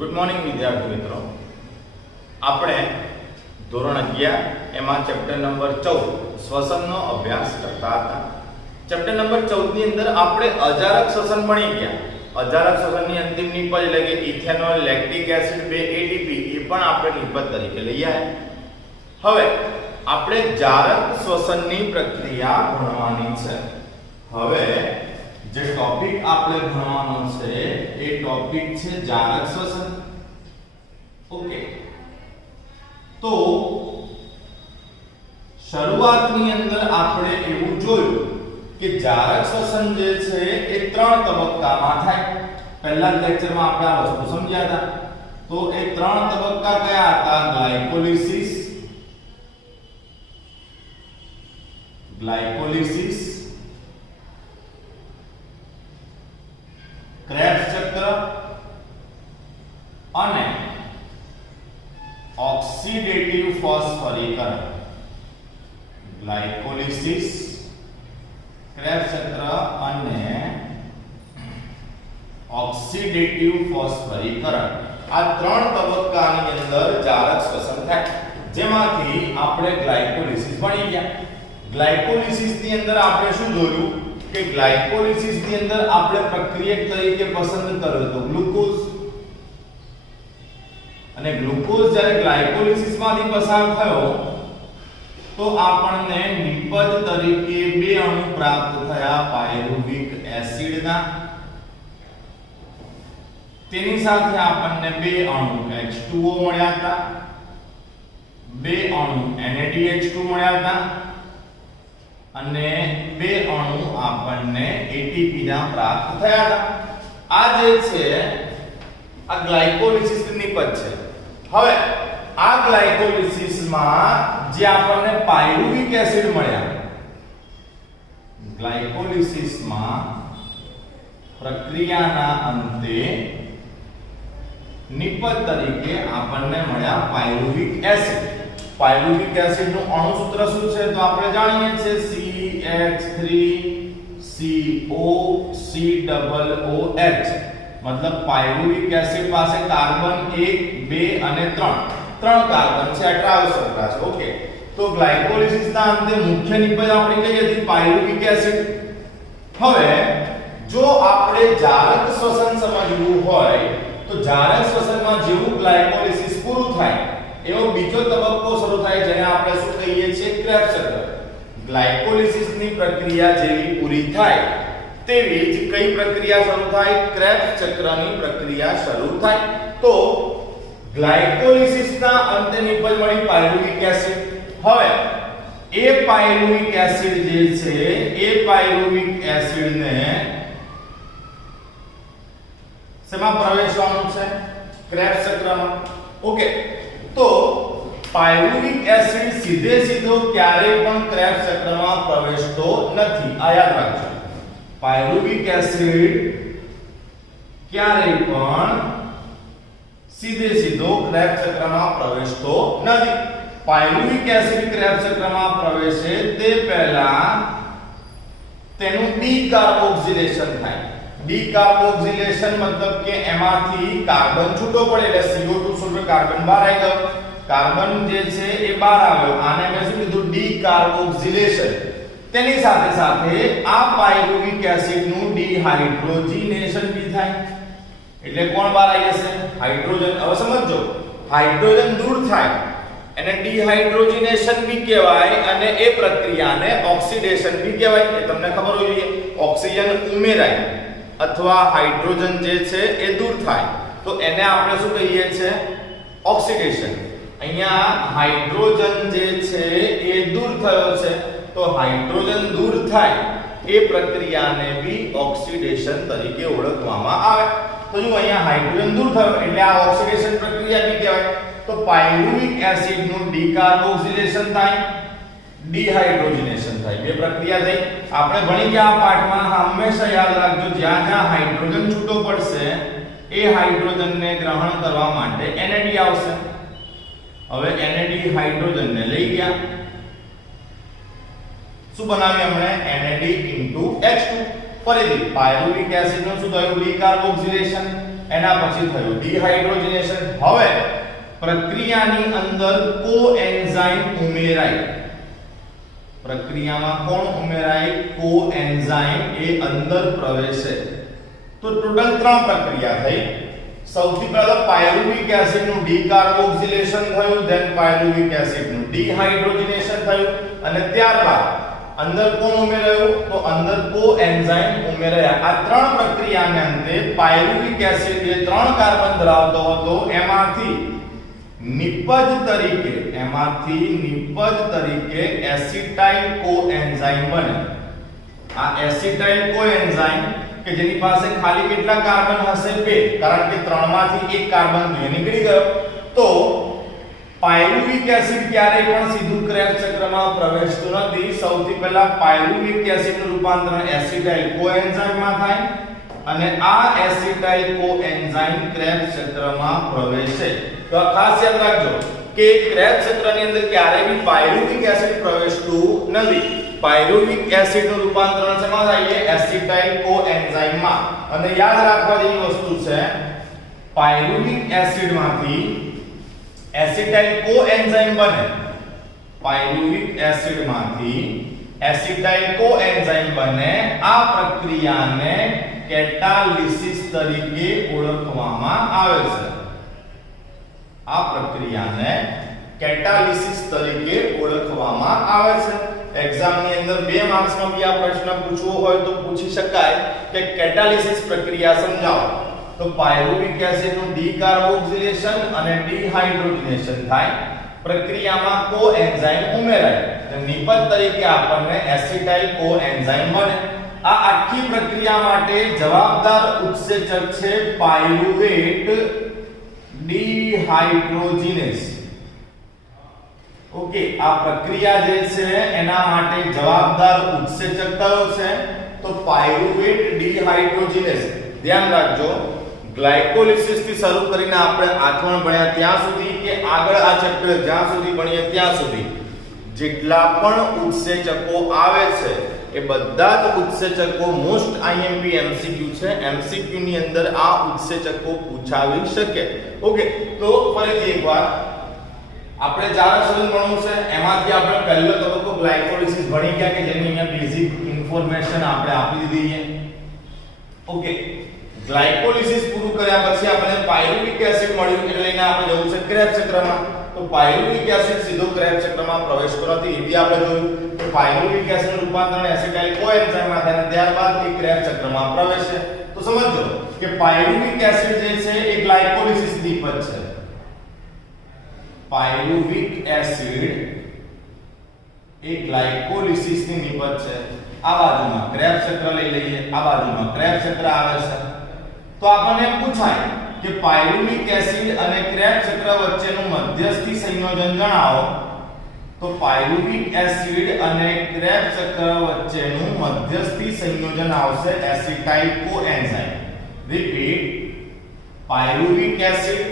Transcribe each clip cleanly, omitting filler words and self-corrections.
Good morning વિદ્યાર્થી મિત્રો, આપણે ધોરણ 11 એમાં ચેપ્ટર નંબર 14 શ્વસનનો અભ્યાસ કરતા હતા. ચેપ્ટર નંબર 14 ની અંદર આપણે અજારક શ્વસન ભણી ગયા. અજારક શ્વસનની અંતિમ નિપજ એટલે કે ઇથેનોલ, લેક્ટિક એસિડ, 2 એટીપી એ પણ આપણે નિપજ તરીકે લઈ આવ્યા. હવે આપણે જારક શ્વસનની પ્રક્રિયા ભણવાની છે. હવે જે ટોપિક આપણે ભણવાનો છે એ ટોપિક છે જારક શ્વસન. ઓકે, તો શરૂઆતની અંદર આપણે એવું જોયું કે જારક શ્વસન જે છે એ 3 તબક્કામાં થાય. પહેલા લેક્ચરમાં આપણે આ વસ્તુ સમજ્યા હતા. તો એ 3 તબક્કા કયા હતા? ગ્લાયકોલિસિસ, ક્રેબ્સ ચક્ર અને ઓક્સિડેટિવ ફોસ્ફોરીકરણ. ગ્લાયકોલિસિસ, ક્રેબ્સ ચક્ર અને ઓક્સિડેટિવ ફોસ્ફોરીકરણ, આ 3 તબક્કાની અંદર જારક શ્વસન થાય. જેમાંથી આપણે ગ્લાયકોલિસિસ ભણી ગયા. ગ્લાયકોલિસિસ ની અંદર આપણે શું જોયું કે ગ્લાયકોલિસિસ ની અંદર આપણે પ્રક્રિયક તરીકે પસંદ કર્યો તો ગ્લુકોઝ. અને ગ્લુકોઝ જ્યારે ગ્લાયકોલિસિસ માંથી પસાર થયો તો આપણને નિપજ તરીકે 2 અણુ પ્રાપ્ત થયા પાયરુવિક એસિડના. તેની સાથે આપણને 2 અણુ H2O મળ્યા હતા, 2 અણુ NaDH2 મળ્યા હતા અને 2 અણુ આપણને ATP ના પ્રાપ્ત થયા હતા. આ જે છે આ ગ્લાયકોલિસિસ ની નિપજ છે. હવે આ ગ્લાયકોલિસિસ માં જે આપણને પાયરુવિક એસિડ મળ્યા, ગ્લાયકોલિસિસ માં પ્રક્રિયાના અંતે નિપજ તરીકે આપણને મળ્યા પાયરુવિક એસિડ. પાયરુવિક એસિડ નું અણુ સૂત્ર શું છે તો આપણે જાણીએ છીએ CH3COCOOH. મતલબ પાયરુવિક એસિડ પાસે કાર્બન 1, 2 અને 3 કાર્બન છે, ટ્રાયોસર્ટા છે. ઓકે, તો ગ્લાયકોલિસિસ ના અંતે મુખ્ય નિપજ આપણે કઈ હતી? Pyruvic acid. હવે જો આપણે જારક શ્વસન સમજવું હોય તો જારક શ્વસનમાં જેવું ગ્લાયકોલિસિસ પૂરું થાય એવો બીજો તબક્કો શરૂ થાય જેને આપણે શું કહીએ છીએ? ક્રેબ્સ ચક્ર. ગ્લાયકોલિસિસ ની પ્રક્રિયા જેવી પૂરી થાય તેવી જ કઈ પ્રક્રિયા શરૂ થાય? ક્રેબ્સ ચક્રની પ્રક્રિયા શરૂ થાય. તો ગ્લાયકોલિસિસ ના અંતે નિપજ મળી પાયરુવિક એસિડ. હવે એ પાયરુવિક એસિડ જે છે એ પાયરુવિક એસિડ ને શેમાં પ્રવેશવાનું છે? ક્રેબ્સ ચક્રમાં. ઓકે, તો પાયરુવિક એસિડ સીધો ક્યારેય પણ ક્રેબ્સ ચક્રમાં પ્રવેશતો નથી. આ યાદ રાખજો. પાયરુવિક એસિડ ક્યારેય પણ સીધો ક્રેબ્સ ચક્રમાં પ્રવેશતો નથી. પાયરુવિક એસિડ ક્રેબ્સ ચક્રમાં પ્રવેશે તે પહેલા તેનું ડીકાર્બોક્સિલેશન થાય. ડીકાર્બોક્સિલેશન મતલબ કે એમાંથી કાર્બન છૂટો પડે એટલે CO2 છૂટો કાર્બન બહાર આવી ગયો. કાર્બન જે છે એ બહાર આવ્યો. આને મેં શું કીધું? ડીકાર્બોક્સિલેશન. તેની સાથે સાથે આ પાયરુવિક એસિડ નું ડિહાઇડ્રોજિનેશન બી થાય. એટલે કોણ બહાર આવી જશે? હાઇડ્રોજન. હવે સમજો, હાઇડ્રોજન દૂર થાય એને ડિહાઇડ્રોજિનેશન બી કહેવાય અને એ પ્રક્રિયાને ઓક્સિડેશન બી કહેવાય. એ તમને ખબર હોવી જોઈએ. ઓક્સિજન ઉમેરાય અથવા હાઇડ્રોજન જે છે એ દૂર થાય તો એને આપણે શું કહીએ છીએ? ઓક્સિડેશન. અહીંયા હાઇડ્રોજન જે છે એ દૂર થયો છે તો હાઇડ્રોજન દૂર થાય એ પ્રક્રિયાને બી ઓક્સિડેશન તરીકે ઓળખવામાં આવે. તો જો અહીંયા હાઇડ્રોજન દૂર થયો એટલે આ ઓક્સિડેશન પ્રક્રિયા બી કહેવાય. તો પાયરુવિક એસિડ નું ડીકાર્બોક્સિલેશન થાય, ડિહાઇડ્રોજિનેશન થાય. બે પ્રક્રિયા થઈ. આપણે ભણી ગયા આ પાઠમાં. હંમેશા યાદ રાખજો, જ્યાં હાઇડ્રોજન છૂટો પડશે એ હાઇડ્રોજનને ગ્રહણ કરવા માટે NAD આવશે. હવે NAD હાઇડ્રોજનને લઈ ગયા, શું બનાવ્યું हमने? NAD * H2. ફરીથી પાયરુવિક એસિડ નું શું થયું? ડીકાર્બોક્સિલેશન. એના પછી થયું ડિહાઇડ્રોજનેશન. હવે પ્રક્રિયાની અંદર કોએન્ઝાઇમ ઉમેરાય. પ્રક્રિયામાં કોણ ઉમેરાય? કોએન્ઝાઇમ એ અંદર પ્રવેશે. તો ટોટલ 3 પ્રક્રિયા થઈ. સૌથી પહેલા પાયરુવિક એસિડ નું ડીકાર્બોક્સિલેશન થયું, ધેન પાયરુવિક એસિડ નું ડિહાઇડ્રોજનેશન થયું અને ત્યારબાદ અંદર કોણ ઉમેરાયું? તો અંદર કોએન્ઝાઇમ ઉમેરાયા. આ 3 પ્રક્રિયાને અંતે પાયરુવિક એસિડ જે 3 કાર્બન ધરાવતો હતો એમાંથી નિપજ તરીકે એસિટાઇલ કોએન્ઝાઇમ બને. આ એસિટાઇલ કોએન્ઝાઇમ કે જેની પાસે ખાલી કેટલા કાર્બન હશે? 2, કારણ કે 3 માંથી એક કાર્બન નીકળી ગયો. તો પાયરુવિક એસિડ ક્યારેય પણ સીધું ક્રેબ્સ ચક્રમાં પ્રવેશતું નથી. સૌથી પહેલા પાયરુવિક એસિડનું રૂપાંતરણ એસિટાઇલ કોએન્ઝાઇમમાં થાય અને આ એસિટાઇલ કોએન્ઝાઇમ ક્રેબ્સ ચક્રમાં પ્રવેશે. તો ખાસ યાદ રાખજો કે ક્રેબ્સ ચક્રની અંદર ક્યારેય બી પાયરુવિક એસિડ પ્રવેશતું નથી. પાયરુવિક એસિડનું રૂપાંતરણ શેમાં થાય છે? એસિટાઇલ કોએન્ઝાઇમમાં. અને યાદ રાખવા જેવી વસ્તુ છે, પાયરુવિક એસિડમાંથી એસિટાઇલ કોએન્ઝાઇમ બને. પાયરુવિક એસિડમાંથી એસિટાઇલ કોએન્ઝાઇમ બને. આ પ્રક્રિયાને કેટાલિસિસ તરીકે ઓળખવામાં આવે છે. આ પ્રક્રિયાને કેટાલિસિસ તરીકે ઓળખવામાં આવે છે. એક્ઝામ ની અંદર 2 માર્ક્સ માં બી આ પ્રશ્ન પૂછવો હોય તો પૂછી શકાય કે કેટાલિસિસ પ્રક્રિયા સમજાવો. તો પાયરુવિક એસિડ નું ડીકાર્બોક્સિલેશન અને ડિહાઇડ્રોજનેશન થાય. પ્રક્રિયામાં કોએન્ઝાઇમ ઉમેરાય. નિપજ તરીકે આપણને એસિટાઇલ કોએન્ઝાઇમ બને. આ આખી પ્રક્રિયા માટે જવાબદાર ઉત્સેચક છે પાયરુવેટ ડિહાઇડ્રોજિનેસ. ઓકે, આ પ્રક્રિયા જે છે એના માટે જવાબદાર ઉત્સેચક કયો છે? તો પાયરુવેટ ડિહાઇડ્રોજિનેસ. ધ્યાન રાખજો, ગ્લાયકોલિસિસ થી શરૂ કરીને આપણે આઠમણ ભણ્યા ત્યાં સુધી કે આગળ આ ચેપ્ટર જ્યાં સુધી ભણીએ ત્યાં સુધી જેટલા પણ ઉત્સેચકો આવે છે એ બધા જ ઉત્સેચકો મોસ્ટ આઈએમપી એમસીક્યુ છે. એમસીક્યુ ની અંદર આ ઉત્સેચકો પૂછાવી શકે. ઓકે, તો ફરીથી એકવાર આપણે જાણ શરૂ ભણવું છે. એમાંથી આપણે પહેલો તબક્કો ગ્લાયકોલિસિસ ભણી ગયા કે જેની અહીંયા બેઝિક ઇન્ફોર્મેશન આપણે આપી દીધી છે. ઓકે, ગ્લાયકોલિસિસ પૂરું કર્યા પછી આપણે પાયરુવિક એસિડ મળ્યું એટલે લઈને આપણે જવું છે ક્રેબ્સ ચક્રમાં. તો પાયરુવિક એસિડ સીધો ક્રેબ્સ ચક્રમાં પ્રવેશતો નથી. એ બી આપણે જોયું કે પાયરુવિક એસિડનું રૂપાંતરણ એસિટાઇલ કોએન્ઝાઇમમાં થાય અને ત્યારબાદ એ ક્રેબ્સ ચક્રમાં પ્રવેશે. તો સમજો કે પાયરુવિક એસિડ જે છે એ ગ્લાયકોલિસિસ નિપજ છે. પાયરુવિક એસિડ એ ગ્લાયકોલિસિસ ની નિપજ છે. આ બાજુમાં ક્રેબ્સ ચક્ર લઈ લઈએ, આ બાજુમાં ક્રેબ્સ ચક્ર આવે છે. તો આપણને પૂછાય કે પાયરુવિક એસિડ અને ક્રેબ્સ ચક્ર વચ્ચેનું મધ્યસ્થી સંયોજન જણાવો. તો પાયરુવિક એસિડ અને ક્રેબ્સ ચક્ર વચ્ચેનું મધ્યસ્થી સંયોજન આવશે એસિટાઇલ કોએન્ઝાઇમ. રિપીટ, પાયરુવિક એસિડ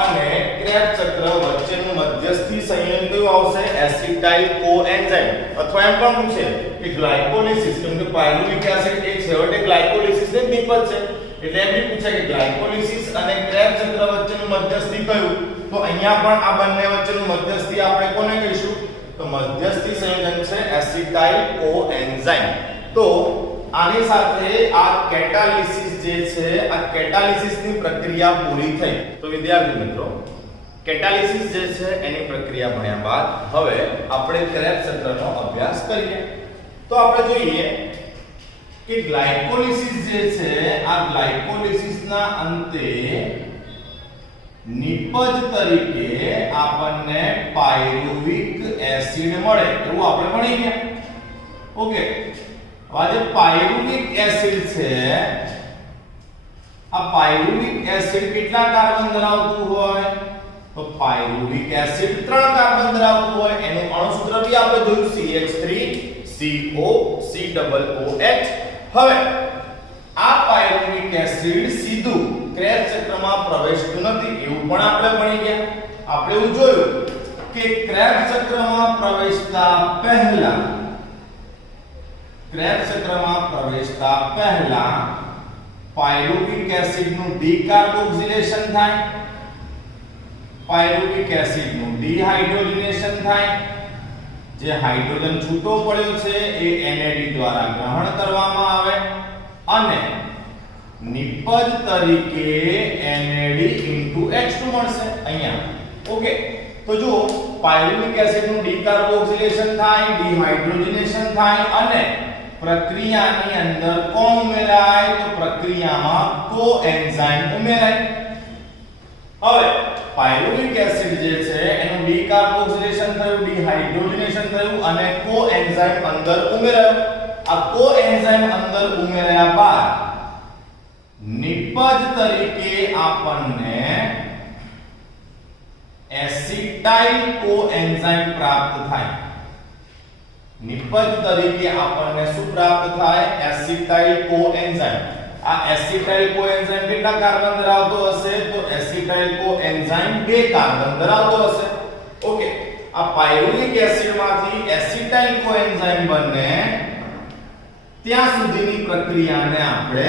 અને ક્રેબ્સ ચક્ર વચ્ચેનું મધ્યસ્થી સંયોજન કયું આવશે? એસિટાઇલ કોએન્ઝાઇમ. અથવા એમ પણ પૂછે કે ગ્લાયકોલિસિસ, કેમ કે પાયરુવિક એસિડ એક છેવટે ગ્લાયકોલિસિસ ને નિપજ છે એટલે એમ બી પૂછે કે ગ્લાયકોલિસિસ અને ક્રેબ્સ ચક્ર વચ્ચેનું મધ્યસ્થી કયું? તો અહીંયા પણ આ બંને વચ્ચેનું મધ્યસ્થી આપણે કોને કહીશું? તો મધ્યસ્થી સંયોજન છે એસિટાઇલ કોએન્ઝાઇમ. તો આની સાથે આ કેટાલિસિસ જે છે આ કેટાલિસિસની પ્રક્રિયા પૂરી થઈ. તો વિદ્યાર્થી મિત્રો, કેટાલિસિસ જે છે એની પ્રક્રિયા ભણ્યા બાદ હવે આપણે ક્રેબ્સ ચક્રનો અભ્યાસ કરીએ. તો આપણે જોઈએ કે ગ્લાયકોલિસિસ જે છે આ ગ્લાયકોલિસિસના અંતે નિપજ તરીકે આપણને પાયરુવિક એસિડ મળે એવું આપણે ભણી ગયા. ઓકે, આ જે પાયરુવિક એસિડ છે આ પાયરુવિક એસિડ કેટલા કાર્બન ધરાવતું હોય? તો પાયરુવિક એસિડ 3 કાર્બન ધરાવતું હોય. એનું અણુ સૂત્ર બી આપણે જોયું CH3COCOOH. હવે આ પાયરુવિક એસિડ સીધું ક્રેબ્સ ચક્રમાં પ્રવેશતું નથી એવું પણ આપણે ભણી ગયા. આપણે એવું જોયું કે ક્રેબ્સ ચક્રમાં પ્રવેશતા પહેલા પાયરુવિક એસિડ નું ડીકાર્બોક્સિલેશન થાય, પાયરુવિક એસિડ નું ડીહાઇડ્રોજનેશન થાય, જે હાઇડ્રોજન છૂટો પડ્યો છે એ NAD દ્વારા ગ્રહણ કરવામાં આવે અને નિપજ તરીકે NAD H2 મળશે અહીંયા. ઓકે, તો જો પાયરુવિક એસિડ નું ડીકાર્બોક્સિલેશન થાય, ડીહાઇડ્રોજનેશન થાય અને પ્રક્રિયાની અંદર કોણ ઉમેરાય? તો પ્રક્રિયામાં કોએન્ઝાઇમ ઉમેરાય. હવે પાયરુવિક એસિડ જે છે એનું ડીકાર્બોક્સિલેશન થયું, ડીહાઇડ્રોજનેશન થયું અને કોએન્ઝાઇમ અંદર ઉમેરાયો. આ કોએન્ઝાઇમ અંદર ઉમેરાયા બાદ નિપજ તરીકે આપણને એસિટાઇલ કોએન્ઝાઇમ પ્રાપ્ત થાય. નિપજ તરીકે આપણને શું પ્રાપ્ત થાય? એસિટાઇલ કોએન્ઝાઇમ. આ એસિટાઇલ કોએન્ઝાઇમ કેટલા કાર્બન ધરાવતો હશે? તો એસિટાઇલ કોએન્ઝાઇમ 2 કાર્બન ધરાવતો હશે. ઓકે, આ પાયરુવિક એસિડ માંથી એસિટાઇલ કોએન્ઝાઇમ બને ત્યાં સુધીની પ્રક્રિયાને આપણે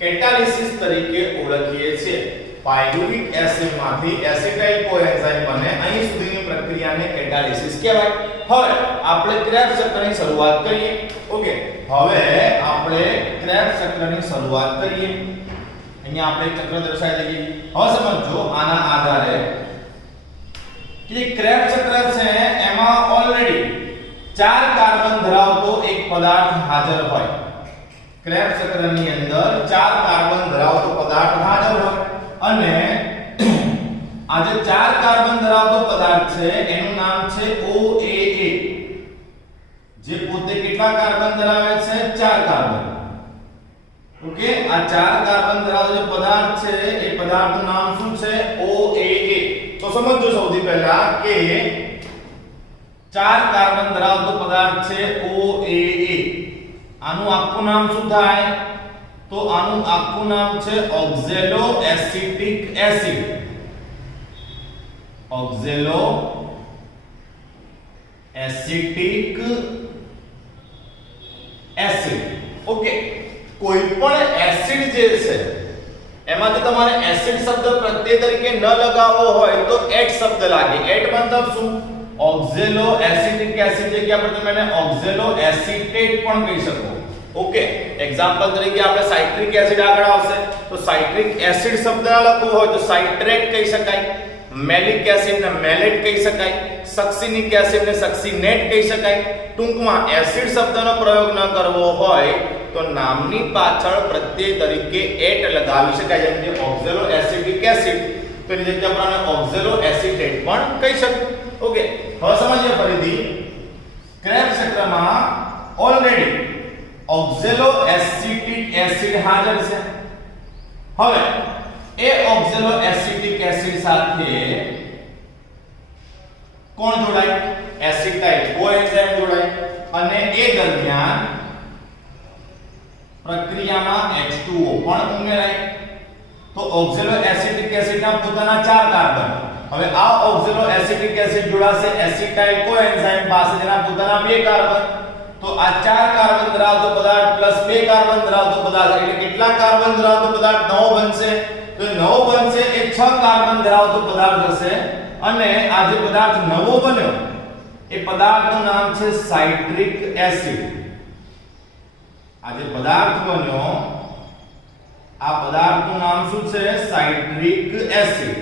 કેટાલિસિસ તરીકે ઓળખીએ છીએ. પાયરુવિક એસિડ માંથી એસિટાઇલ કોએન્ઝાઇમ બને અહીં સુધીની પ્રક્રિયાને કેટાલિસિસ કહેવાય. હવે આપણે ક્રેબ્સ ચક્રની શરૂઆત કરીએ. ઓકે, હવે આપણે ક્રેબ્સ ચક્રની શરૂઆત કરીએ. અહીંયા આપણે ચક્ર દર્શાવી દઈએ. હવે સમજો આના આધારે કે ક્રેબ્સ ચક્ર છે એમાં ઓલરેડી 4 કાર્બન ધરાવતો એક પદાર્થ હાજર હોય. ક્રેબ્સ ચક્રની અંદર 4 કાર્બન ધરાવતો પદાર્થ હાજર હોય અને આ જે 4 કાર્બન ધરાવતો પદાર્થ છે એનું નામ છે OAA, જે પોતે કેટલા કાર્બન ધરાવે છે? 4 કાર્બન. ઓકે, આ 4 કાર્બન ધરાવતો જે પદાર્થ છે એ પદાર્થનું નામ શું છે? OAA. તો સમજો સૌથી પહેલા કે 4 કાર્બન ધરાવતો પદાર્થ છે OAA. આનું આખું નામ શું થાય? તો આનું આખું નામ છે oxaloacetic acid. Oxaloacetic acid. Okay, કોઈ પણ એસિડ જે છે એમાંથી તમારે એસિડ શબ્દ પ્રત્યય તરીકે ન લગાવવો હોય તો એટ શબ્દ લાગે. એટ મતલબ શું? ઓક્ઝેલો એસિટિક એસિડ જગ્યા પર તમે એને ઓક્ઝેલો એસિટેટ પણ કહી શકો. ઓકે, એક્ઝામ્પલ તરીકે આપણે સાઇટ્રિક એસિડ આગળ આવશે તો સાઇટ્રિક એસિડ શબ્દ લખવો હોય તો સાઇટ્રેટ કહી શકાય, મેલિક એસિડ ને મેલેટ કહી શકાય, સક્સિનિક એસિડ ને સક્સિનેટ કહી શકાય. ટૂંકમાં એસિડ શબ્દનો પ્રયોગ ન કરવો હોય તો નામની પાછળ પ્રત્યય તરીકે એટ લગાવી શકાય. જેમ કે ઓક્ઝેલો એસિટિક એસિડ તો એની જગ્યા પર આને ઓક્ઝેલો એસિટેટ પણ કહી શકાય. ઓકે, હવે સમજીએ ફરીથી. ક્રેબ્સ ચક્રમાં ઓલરેડી ઓક્ઝેલો એસિટિક એસિડ હાજર છે. હવે એ ઓક્ઝેલો એસિટિક એસિડ સાથે કોણ જોડાય? એસિટાઇલ કોએન્ઝાઇમ જોડાય અને એ દરમિયાન પ્રક્રિયામાં H2O પણ ઉમેરાય. તો ઓક્ઝેલો એસિટિક એસિડના પોતાના 4 કાર્બન. હવે આ ઓક્ઝેલો એસિટિક એસિડ જોડાશે એસિટાઇલ કોએન્ઝાઇમ પાસે જેના પોતાના 2 કાર્બન. તો આ 4 કાર્બન ધરાવતો પદાર્થ પ્લસ 2 કાર્બન ધરાવતો પદાર્થ એટલે કેટલા કાર્બન ધરાવતો પદાર્થ? 9 બનશે. તો 9 બનશે એ 6 કાર્બન ધરાવતો પદાર્થ હશે અને આ જે પદાર્થ નવો બન્યો એ પદાર્થનું નામ છે સાઇટ્રિક એસિડ. આ જે પદાર્થ બન્યો આ પદાર્થનું નામ શું છે? Citric acid.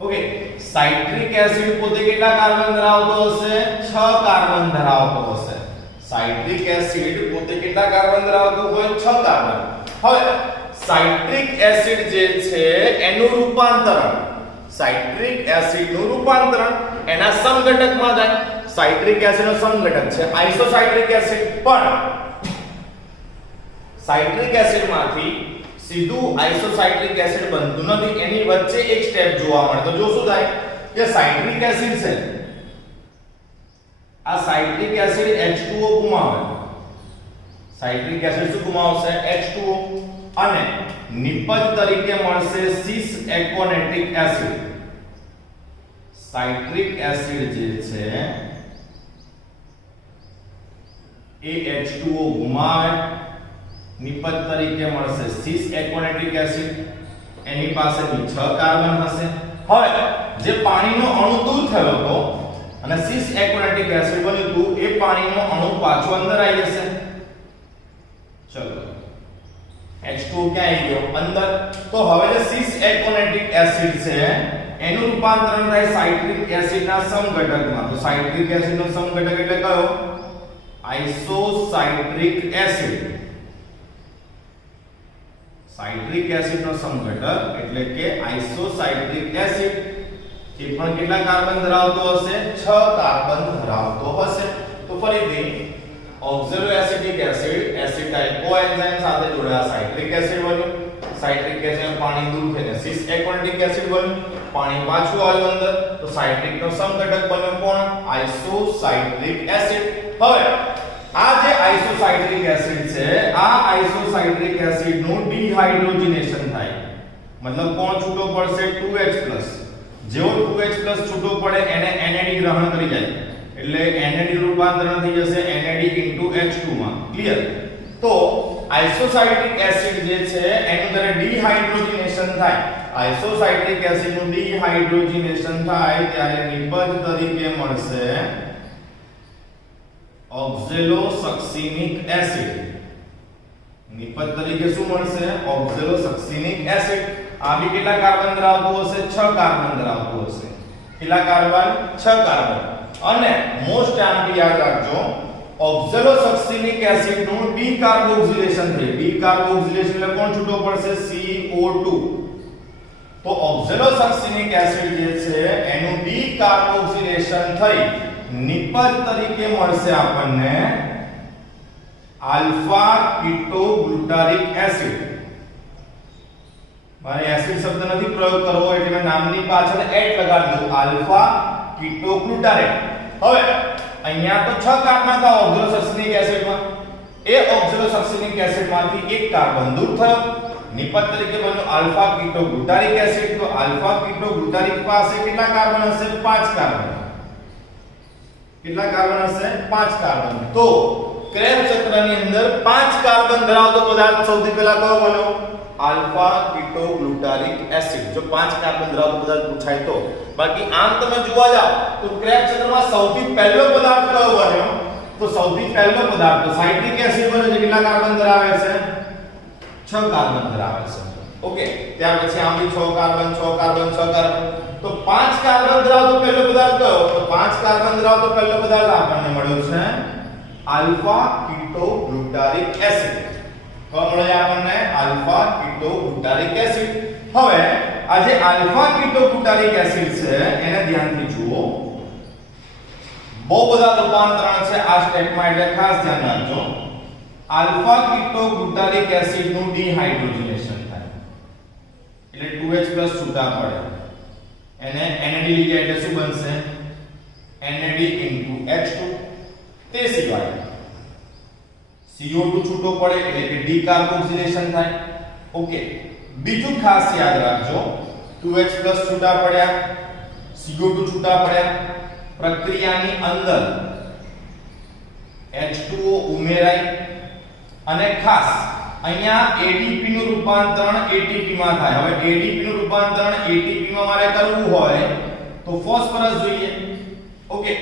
Okay, citric acid પોતે કેટલા કાર્બન ધરાવતો હશે? 6 કાર્બન ધરાવતો હશે. સાઇટ્રિક એસિડ પોતે કેટલા કાર્બન ધરાવતો હોય? 6 કાર્બન. હવે સાઇટ્રિક એસિડ જે છે એનું રૂપાંતરણ, સાઇટ્રિક એસિડનું રૂપાંતરણ એના સમઘટકમાં થાય. સાઇટ્રિક એસિડનો સમઘટક છે આઇસોસાઇટ્રિક એસિડ. પણ સાઇટ્રિક એસિડમાંથી સીધું આઇસોસાઇટ્રિક એસિડ બનતું નથી, એની વચ્ચે એક સ્ટેપ જોવા મળે. તો જો શું થાય કે સાઇટ્રિક એસિડ છે આ સાઇટ્રિક એસિડ H2O ગુમાવે. સાઇટ્રિક એસિડ શું ગુમાવશે? H2O. અને નિપજ તરીકે મળશે સિસ એકોનેટિક એસિડ. સાઇટ્રિક એસિડ જે છે એ H2O ગુમાવે નિપજ તરીકે મળશે સિસ એકોનેટિક એસિડ, એની પાસેથી 6 કાર્બન હશે. હવે જે પાણીનો અણુ દૂર થયો હતો અને સિસ એકોનેટિક એસિડ બન્યું હતું, એ પાણીનો અણુ પાછો અંદર આવી જશે. ચલો H2 ક્યાં આવી ગયો? અંદર. તો હવે જે સિસ એકોનેટિક એસિડ છે એનું રૂપાંતરણ થાય સાઇટ્રિક એસિડના સમઘટકમાં. તો સાઇટ્રિક એસિડનો સમઘટક એટલે કયો? આઇસોસાઇટ્રિક એસિડ. સાઇટ્રિક એસિડનો સમઘટક એટલે કે આઇસોસાઇટ્રિક એસિડ. એ પણ કેટલા કાર્બન ધરાવતો હશે? 6 કાર્બન ધરાવતો હશે. તો ફરીથી ઓક્ઝેલો એસિટિક એસિડ એસિટાઇલ કોએન્ઝાઇમ સાથે જોડાયા સાઇટ્રિક એસિડ બન્યું. સાઇટ્રિક એસિડ પાણી દૂર થઈને સિસ એકોનેટિક એસિડ બન્યું. પાણી પાછું આવ્યું અંદર, તો સાઇટ્રિકનો સમઘટક બન્યો કોણ? આઇસોસાઇટ્રિક એસિડ. હવે આ જે આઇસોસાઇટ્રિક એસિડ છે, આ આઇસોસાઇટ્રિક એસિડ નું ડિહાઇડ્રોજનેશન થાય. મતલબ કોણ છૂટો પડશે? 2H+. જેવો 2H+ છૂટો પડે એને NAD ગ્રહણ કરી જાય, એટલે NAD નું રૂપાંતરણ થઈ જશે NAD * માં. ક્લિયર? તો આઇસોસાઇટ્રિક એસિડ જે છે એનું જ્યારે ડિહાઇડ્રોજનેશન થાય, આઇસોસાઇટ્રિક એસિડ નું ડિહાઇડ્રોજનેશન થાય ત્યારે નિપજ તરીકે મળશે ઓક્ઝેલોસક્સિનિક એસિડ. નિપજ તરીકે શું મળશે? ઓક્ઝેલોસક્સિનિક એસિડ. આ બી કેટલા કાર્બન ધરાવતું હશે? 6 કાર્બન ધરાવતું હશે. કેટલા કાર્બન? 6 કાર્બન. અને મોસ્ટ આમથી યાદ રાખજો, ઓક્ઝેલોસક્સિનિક એસિડ નું ડીકાર્બોક્સિલેશન થાય. ડીકાર્બોક્સિલેશન એટલે કોણ છૂટો પડશે? CO2. તો ઓક્ઝેલોસક્સિનિક એસિડ જે છે એનું ડીકાર્બોક્સિલેશન થઈ નિપજ તરીકે મળશે આપણને આલ્ફા કીટોગ્લુટારિક એસિડ. મારે એસિડ શબ્દ નથી પ્રયોગ કરવો એટલે મેં નામની પાછળ એટ લગાડી દઉં, આલ્ફા કીટોગ્લુટારેટ. હવે અહીંયા તો 6 કાર્બન હતા ઓક્ઝેલોસક્સિનિક એસિડમાં. એ ઓક્ઝેલોસક્સિનિક એસિડમાંથી એક કાર્બન દૂર થયો, નિપજ તરીકે બન્યો આલ્ફા કીટોગ્લુટારિક એસિડ. તો આલ્ફા કીટોગ્લુટારિક પાસે કેટલા કાર્બન હશે? 5 કાર્બન. કેટલા કાર્બન હશે? 5 કાર્બન. તો ક્રેબ્સ ચક્રની અંદર 5 કાર્બન ધરાવતો પદાર્થ સૌથી પહેલા કયો બન્યો? Alpha ketoglutaric acid. જો 5 કાર્બન ધરાવતો પદાર્થ પૂછાય તો. બાકી આમ તમે જોવા જાવ તો ક્રેબ્સ ચક્રમાં સૌથી પહેલો પદાર્થ કયો બન્યો? તો સૌથી પહેલો પદાર્થ સાઇટ્રિક એસિડ બન્યો, જે કેટલા કાર્બન ધરાવે છે? 6 કાર્બન ધરાવે છે. ઓકે. ત્યાર પછી આમ બી 6 કાર્બન 6 કાર્બન 6 કાર્બન. તો 5 કાર્બન ધરાવતો પહેલો પદાર્થ કયો? તો 5 કાર્બન ધરાવતો પહેલો પદાર્થ આપણને મળ્યો છે આલ્ફા કીટોગ્લુટારિક એસિડ. કયો મળ્યો આપણને? Alpha ketoglutaric acid. હવે આ જે આલ્ફા કીટોગ્લુટારિક એસિડ છે એને ધ્યાનથી જુઓ. બહુ બધા રૂપાંતરણ છે આ સ્ટેપમાં, એટલે ખાસ ધ્યાન રાખજો. આલ્ફા કીટોગ્લુટારિક એસિડ નું ડિહાઇડ્રોજનેશન થાય એટલે 2H+ છૂટા પડે. એને NAD લઈ જાય એટલે શું બનશે? NAD * H2. તે સિવાય CO2 છૂટો પડે એટલે કે ડીકાર્બોક્સિલેશન થાય. ઓકે. બીજું ખાસ યાદ રાખજો, 2H+ છૂટા પડ્યા, CO2 છૂટા પડ્યા, પ્રક્રિયાની અંદર H2O ઉમેરાય અને ખાસ અહીંયા ADP નું રૂપાંતરણ ATP માં થાય. હવે ADP નું રૂપાંતરણ ATP માં મારે કરવું હોય તો ફોસ્ફરસ જોઈએ. ઓકે.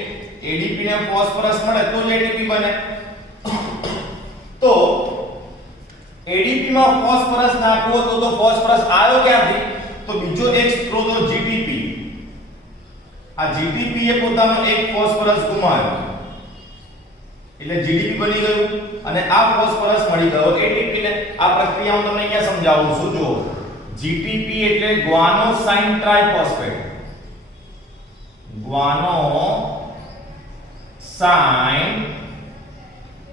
ADP ને ફોસ્ફરસ મળે તો જ ATP બને. તો ADP માં ફોસ્ફરસ નાખવો તો ફોસ્ફરસ આવ્યો ક્યાંથી? તો બીજો એક સ્ત્રોત GTP. આ GTP એ પોતાનો એક ફોસ્ફરસ ગુમાવ્યો એટલે GDP બની ગયું અને આ ફોસ્ફરસ મળી ગયો ATP ને. આ પ્રક્રિયા હું તમને અહીંયા સમજાવું છું. જો GTP એટલે ગ્વાનોસાઇન ટ્રાઇફોસ્ફેટ. ગ્વાનોસાઇન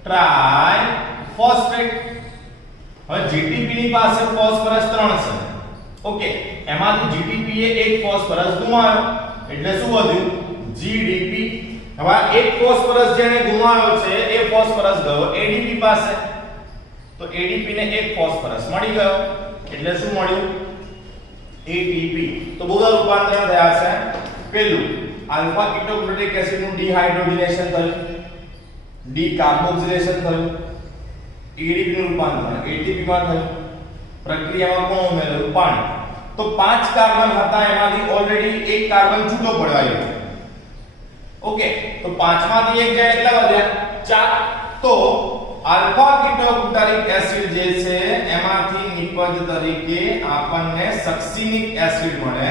ટ્રાઇફોસ્ફેટ. હવે GTP ની પાસે ફોસ્ફરસ 3 છે. ઓકે. એમાંથી GTP એ એક ફોસ્ફરસ ગુમાવ્યો એટલે શું વધ્યું? GDP. હવે એક ફોસ્ફરસ જેને ગુમાવ્યો છે એ ફોસ્ફરસ ગયો ADP પાસે. તો ADP ને એક ફોસ્ફરસ મળી ગયો એટલે શું મળ્યું? ATP. તો બહુ બધા રૂપાંતરણ થયા છે. પહેલું આલ્ફા કીટોગ્લુટારિક એસિડ નું ડિહાઇડ્રોજનેશન થયું, ડીકાર્બોક્સિલેશન થયું. ADP નું રૂપાંતરણ ATP માં થયું, પ્રક્રિયામાં કોણ ઉમેર્યું? પાણી. તો 5 કાર્બન હતા, એમાંથી ઓલરેડી એક કાર્બન છૂટો પડવાયો છે. ઓકે, તો 5 માંથી એક જાય એટલા વધ્યા 4. તો આલ્ફા કીટોગ્લુટારિક એસિડ જે છે એમાંથી નિપજ તરીકે આપણને સક્સિનિક એસિડ મળે,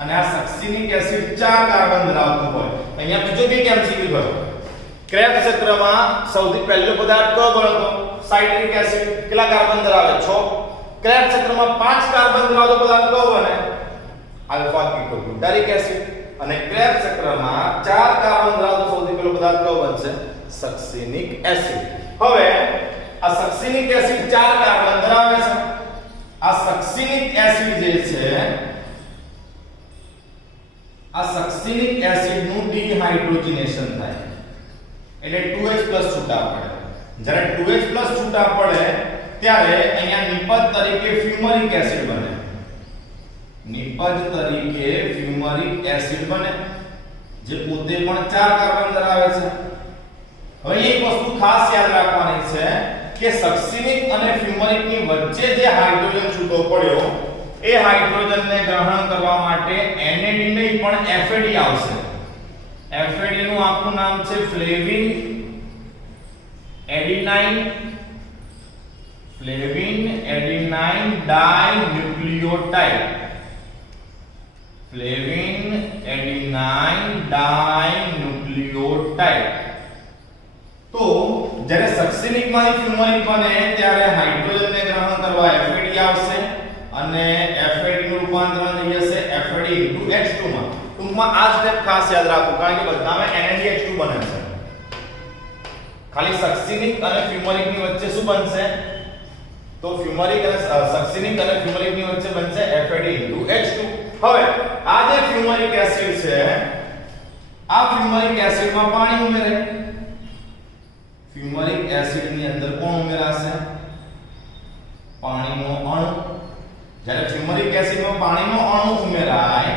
અને આ સક્સિનિક એસિડ 4 કાર્બન ધરાવતું હોય. અહીંયા બીજો બી MCQ થયો. ક્રેબ્સ ચક્રમાં સૌથી પહેલો પદાર્થ કયો ગણતો? Citric acid. કેટલા કાર્બન ધરાવે? 6. ક્રેબ્સ ચક્રમાં 5 કાર્બન ધરાવતો પદાર્થ કયો બને? Alpha ketoglutaric acid. અને ક્રેબ્સ ચક્રમાં 4 કાર્બન ધરાવતો સૌથી પહેલો પદાર્થ કયો બનશે? Succinic acid. હવે આ સક્સિનિક એસિડ 4 કાર્બન ધરાવે છે. આ સક્સિનિક એસિડ જે છે, આ સક્સિનિક એસિડ નું ડિહાઇડ્રોજનેશન થાય એટલે 2H+ છૂટા પડે. જ્યારે 2H+ છૂટા પડે ત્યારે અહીંયા નિપજ તરીકે ફ્યુમરિક એસિડ બને. નિપજ તરીકે ફ્યુમરિક એસિડ બને, જે પોતે પણ 4 કાર્બન ધરાવે છે. હવે એક વસ્તુ ખાસ યાદ રાખવાની છે કે સક્સિનિક અને ફ્યુમરિક ની વચ્ચે જે હાઇડ્રોજન છૂટો પડ્યો, એ હાઇડ્રોજનને ગ્રહણ કરવા માટે NAD નહીં પણ FAD આવશે. FAD નું આખું નામ છે ફ્લેવિન એડિનાઇન ડાઇન્યુક્લિયોટાઇડ. ફ્લેવિન એડિનાઇન ડાઇન્યુક્લિયોટાઇડ. તો જ્યારે સક્સિનિક માંથી ફ્યુમરિક બને ત્યારે હાઇડ્રોજનને ગ્રહણ કરવા FAD આવશે, અને FAD નું રૂપાંતરણ થઈ જશે FAD H2 માં. ટૂંકમાં આ સ્ટેપ ખાસ યાદ રાખો, કારણ કે બધામાં NADH2 બને છે. ખાલી સક્સિનિક અને ફ્યુમરિક ની વચ્ચે શું બનશે? તો ફ્યુમરિક અને સક્સિનિક અને ફ્યુમરિક ની વચ્ચે બનશે FAD H2. હવે આ જે ફ્યુમરિક એસિડ છે, આ ફ્યુમરિક એસિડમાં પાણી ઉમેરે. ફ્યુમરિક એસિડ ની અંદર કોણ ઉમેરાશે? પાણીનો અણુ. જ્યારે ફ્યુમરિક એસિડમાં પાણીનો અણુ ઉમેરાય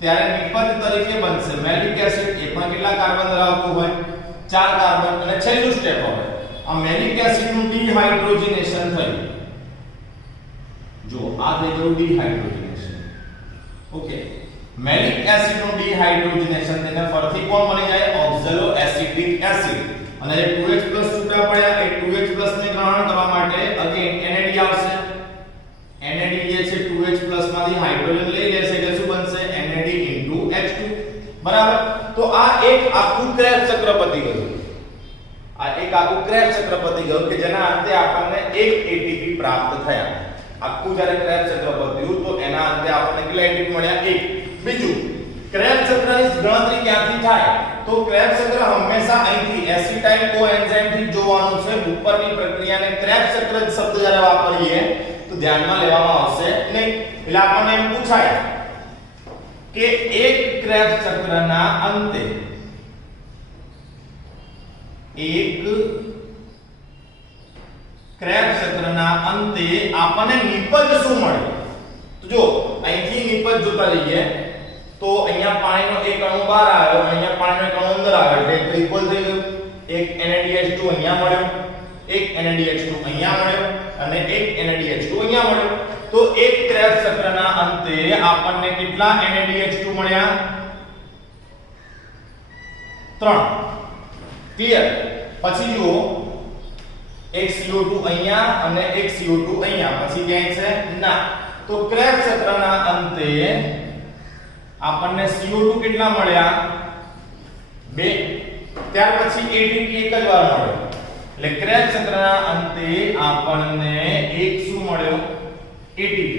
ત્યારે નિપજ તરીકે બનશે મેલિક એસિડ. એ પણ કેટલા કાર્બન ધરાવતું હોય? 4 કાર્બન. અને છેલ્લું સ્ટેપ હવે આ મેલિક એસિડ નું ડિહાઇડ્રોજનેશન થયું. જો આ થઈ ગયું ડિહાઇડ્રોજનેશન. ઓકે, મેલિક એસિડ નું ડિહાઇડ્રોજનેશન થઈને ફરીથી કોણ બની જાય? ઓક્ઝાલો એસિટિક એસિડ. અને જે 2H+ છૂટા પડ્યા એ 2H+ ને ગ્રહણ કરવા માટે અગેન NAD આવશે. NAD જે છે 2H+ માંથી હાઇડ્રોજન લઈ લેશે એટલે શું બનશે? NAD H2. બરાબર. તો આ એક આખું ક્રેબ્સ ચક્ર પતી ગયું. આ એક આખું ક્રેબ્સ ચક્ર પતી ગયું કે જેના અંતે આપણને એક ATP પ્રાપ્ત થયા. આખું જ્યારે ક્રેબ્સ ચક્ર પત્યું તો એના અંતે આપણને કેટલા ATP મળ્યા? 1. બીજું, ક્રેબ્સ ચક્રની ગણતરી ક્યાંથી થાય? તો ક્રેબ્સ ચક્ર હંમેશા અહીંથી એસિટાઇલ કોએન્ઝાઇમ થી જોવાનું છે. ઉપરની પ્રક્રિયાને ક્રેબ્સ ચક્ર શબ્દ જ્યારે વાપરીએ તો ધ્યાનમાં લેવામાં આવશે નહીં. એટલે આપણને એમ પૂછાય કે એક ક્રેબ્સ ચક્રના અંતે આપણને નિપજ શું મળે? તો જો અહીંથી નિપજ જોતા રહીએ તો અહીંયા પાણીનો એક અણુ બહાર આવ્યો, અહીંયા પાણીનો એક અણુ અંદર આવ્યો એટલે ઇક્વલ થઈ ગયું. એક NADH2 અહીંયા મળ્યો, એક NADH2 અહીંયા મળ્યો, અને એક NADH2 અહીંયા મળ્યો. તો એક ક્રેબ્સ ચક્રના અંતે આપણને કેટલા NADH2 મળ્યા? 3. ક્લિયર? પછી જુઓ, એક CO2 અહીંયા અને એક CO2 અહીંયા, પછી ક્યાંય છે ના. તો ક્રેબ્સ ચક્રના અંતે આપણને CO2 કેટલા મળ્યા? 2. ત્યાર પછી ATP એક જ વાર મળ્યો. એટલે ક્રેબ્સ ચક્રના અંતે આપણને એક શું મળ્યો? ATP.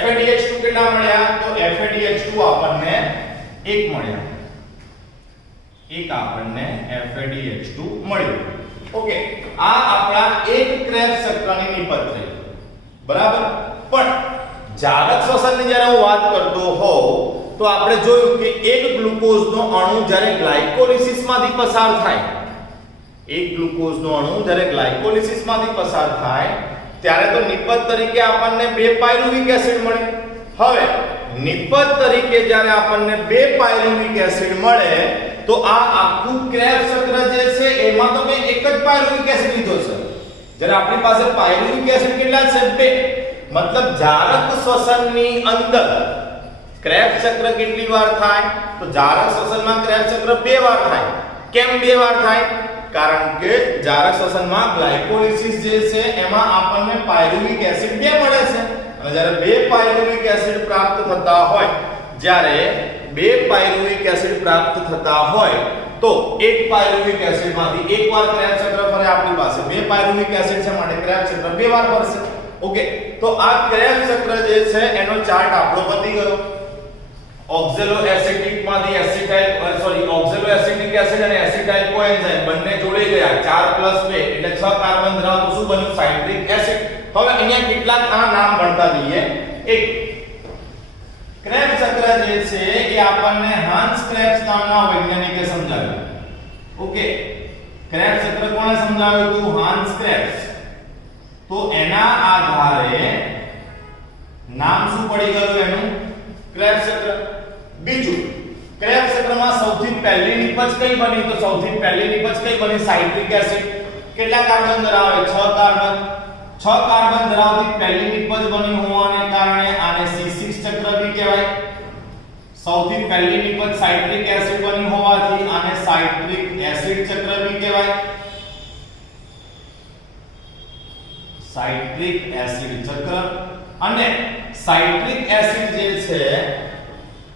FADH2 કેટલા મળ્યા? તો FADH2 આપણને એક મળ્યા. એક આપણને FADH2 મળ્યું. ઓકે, આ આપણા એક ક્રેબ્સ ચક્રની નિપજ થઈ. બરાબર. પણ જારક શ્વસનની જ્યારે હું વાત કરતો હોઉં તો આપણે જોયું કે એક ગ્લુકોઝનો અણુ જ્યારે ગ્લાયકોલિસિસમાંથી પસાર થાય, એક ગ્લુકોઝનો અણુ જ્યારે ગ્લાયકોલિસિસમાંથી પસાર થાય ત્યારે તો નિપજ તરીકે આપણને 2 પાયરુવિક એસિડ મળે. હવે નિપજ તરીકે જ્યારે આપણને 2 પાયરુવિક એસિડ મળે તો આ આખું ક્રેબ્સ ચક્ર જે છે એમાં તો મેં એક જ પાયરુવિક એસિડ લીધો છે, જ્યારે આપણી પાસે પાયરુવિક એસિડ કેટલા છે? 2. મતલબ જારક શ્વસનની અંદર ક્રેબ્સ ચક્ર કેટલી વાર થાય? તો જારક શ્વસનમાં ક્રેબ્સ ચક્ર 2 વાર થાય. કેમ 2 વાર થાય? કારણ કે જારક શ્વસનમાં ગ્લાયકોલિસિસ જે છે એમાં આપણને પાયરુવિક એસિડ 2 મળે છે, અને જ્યારે 2 પાયરુવિક એસિડ પ્રાપ્ત થતા હોય, જ્યારે 2 પાયરુવિક એસિડ પ્રાપ્ત થતા હોય તો એક પાયરુવિક એસિડમાંથી એકવાર ક્રેબ્સ ચક્ર ફરે આપણી પાસે. 2 પાયરુવિક એસિડ છે માટે ક્રેબ્સ ચક્ર 2 વાર ફરશે. ઓકે, તો આ ક્રેબ્સ ચક્ર જે છે એનો ચાર્ટ આપણો પતી ગયો. ઓક્ઝેલો એસિડિક માંથી ઓક્ઝેલો એસિડિક એસિડ અને એસિટાઇલ કોએન્ઝાઇમ બંને જોડી ગયા. 4 + 2 એટલે 6 કાર્બન ધરાવતું શું બન્યું? Citric acid. હવે અહીંયા કેટલાક આ નામ ભણતા જઈએ. એક ક્રેબ્સ ચક્ર જે છે એ આપણને હાન્સ ક્રેબ્સ નામના વૈજ્ઞાનિકે સમજાવ્યું. ઓકે, ક્રેબ્સ ચક્ર કોણે સમજાવ્યું હતું? હાન્સ ક્રેબ્સ. તો એના આધારે નામ શું પડી ગયું એનું? ક્રેબ્સ ચક્ર. બીજું, ક્રેબ્સ ચક્રમાં સૌથી પહેલી નિપજ કઈ બની? તો સૌથી પહેલી નિપજ કઈ બની? Citric acid. કેટલા કાર્બન ધરાવે? 6 કાર્બન. 6 કાર્બન ધરાવતી પહેલી નિપજ બની હોવાને કારણે આને C6 ચક્ર બી કહેવાય. સૌથી પહેલી નિપજ સાઇટ્રિક એસિડ બની હોવાથી આને સાઇટ્રિક એસિડ ચક્ર બી કહેવાય. સાઇટ્રિક એસિડ ચક્ર. અને સાઇટ્રિક એસિડ જે છે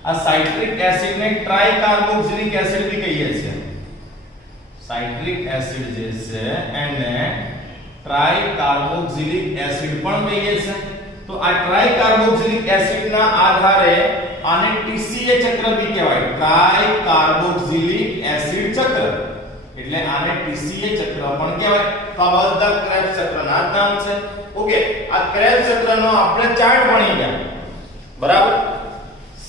આ સાઇટ્રિક એસિડને ટ્રાઇકાર્બોક્સિલિક એસિડ બી કહીએ છીએ. સાઇટ્રિક એસિડ જે છે એને ટ્રાઇકાર્બોક્સિલિક એસિડ પણ કહીએ છીએ. તો આ ટ્રાઇકાર્બોક્સિલિક એસિડના આધારે આને TCA ચક્ર બી કહેવાય. ટ્રાઇકાર્બોક્સિલિક એસિડ ચક્ર. એટલે આને TCA ચક્ર પણ કહેવાય. તો આ બધા ક્રેબ્સ ચક્રના નામ છે. ઓકે, આ ક્રેબ્સ ચક્રનો આપણે ચાર્ટ ભણી ગયા. બરાબર?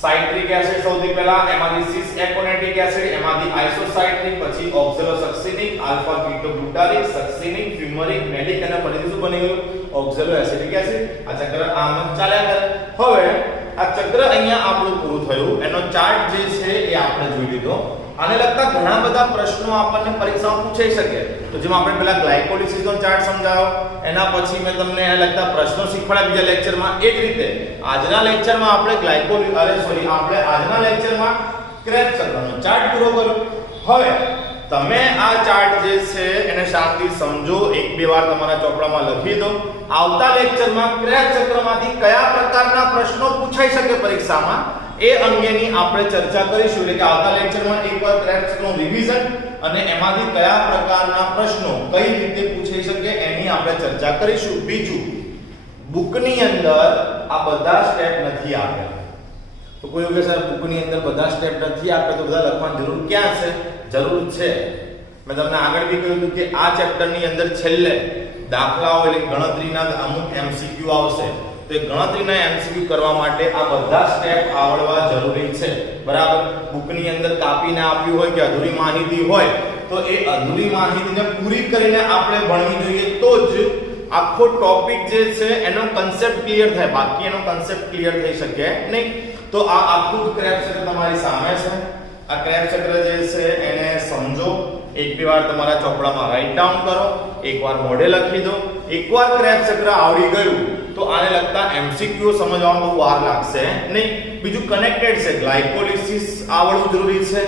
સાઇટ્રિક એસિડ સૌથી પહેલા, એમાંથી સિસ એકોનેટિક એસિડ, એમાંથી આઇસોસાઇટ્રિક, પછી ઓક્ઝેલોસક્સિનિક, આલ્ફા કીટોગ્લુટારિક, સક્સિનિક, ફ્યુમરિક, મેલિક અને ફરીથી શું બની ગયું? ઓક્ઝેલો એસિડિક એસિડ. આ ચક્ર આમ જ ચાલ્યા કરે. હવે આ ચક્ર અહીંયા આપણું પૂરું થયું. એનો ચાર્ટ જે છે એ આપણે જોઈ લીધો. આને લગતા ઘણા બધા પ્રશ્નો આપણને પરીક્ષામાં પૂછાઈ શકે. તો જેમ આપણે પહેલા ગ્લાયકોલિસિસનો ચાર્ટ સમજાવ્યો, એના પછી મેં તમને એને લગતા પ્રશ્નો શીખવાડ્યા બીજા લેક્ચરમાં. એ જ રીતે આજના લેક્ચરમાં આપણે આજના લેક્ચરમાં ક્રેબ્સ ચક્રનો ચાર્ટ પૂરો કર્યો. હવે તમે આ ચાર્ટ જે છે એને શાંતિથી સમજો, 1-2 વાર તમારા ચોપડામાં લખી દો. આવતા લેક્ચરમાં ક્રેબ્સ ચક્રમાંથી કયા પ્રકારના પ્રશ્નો પૂછાઈ શકે પરીક્ષામાં એ અંગેની આપણે ચર્ચા કરીશું. એટલે કે આવતા લેક્ચરમાં એકવાર ક્રેબ્સ ચક્રનું રિવિઝન અને એમાંથી કયા પ્રકારના પ્રશ્નો કઈ રીતે પૂછાઈ શકે એની આપણે ચર્ચા કરીશું. બીજું, બુકની અંદર આ બધા સ્ટેપ નથી આપ્યા. તો કોઈ કે સર બુકની અંદર બધા સ્ટેપ નથી આપ્યા તો બધા લખવાની જરૂર ક્યાં છે? જરૂર છે. મેં તમને આગળ બી કહ્યું હતું કે આ ચેપ્ટરની અંદર છેલ્લે દાખલાઓ એટલે ગણતરીના અમુક MCQ આવશે. તો એ ગણતરીના MCQ કરવા માટે આ બધા સ્ટેપ આવડવા જરૂરી છે. બરાબર? બુકની અંદર કાપીને આપ્યું હોય કે અધૂરી માહિતી હોય તો એ અધૂરી માહિતીને પૂરી કરીને આપણે ભણવી જોઈએ, તો જ આખો ટોપિક જે છે એનો કન્સેપ્ટ ક્લિયર થાય. બાકી એનો કન્સેપ્ટ ક્લિયર થઈ શકે નહીં. તો આ આખું ક્રેબ્સ ચક્ર તમારી સામે છે. આ ક્રેબ્સ ચક્ર જે છે એને સમજો, 1-2 વાર તમારા ચોપડામાં રાઇટ ડાઉન કરો, એકવાર મોઢે લખી દો. એકવાર ક્રેબ્સ ચક્ર આવડી ગયું તો આને લગતા MCQ સમજવામાં બહુ વાર લાગશે નહીં. બીજું કનેક્ટેડ છે, ગ્લાયકોલિસિસ આવડવું જરૂરી છે,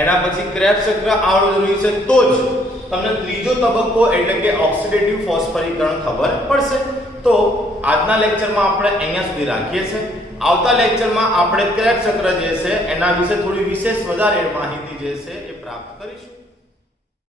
એના પછી ક્રેબ્સ ચક્ર આવડવું જરૂરી છે, તો જ તમને ત્રીજો તબક્કો એટલે કે ઓક્સિડેટિવ ફોસ્ફરીકરણ ખબર પડશે. તો આજના લેક્ચરમાં આપણે અહીંયા સુધી રાખીએ છીએ. આવતા લેક્ચરમાં આપણે ક્રેબ્સ ચક્ર જે છે એના વિશે થોડી વિશેષ વધારે માહિતી જે છે એ પ્રાપ્ત કરીશું.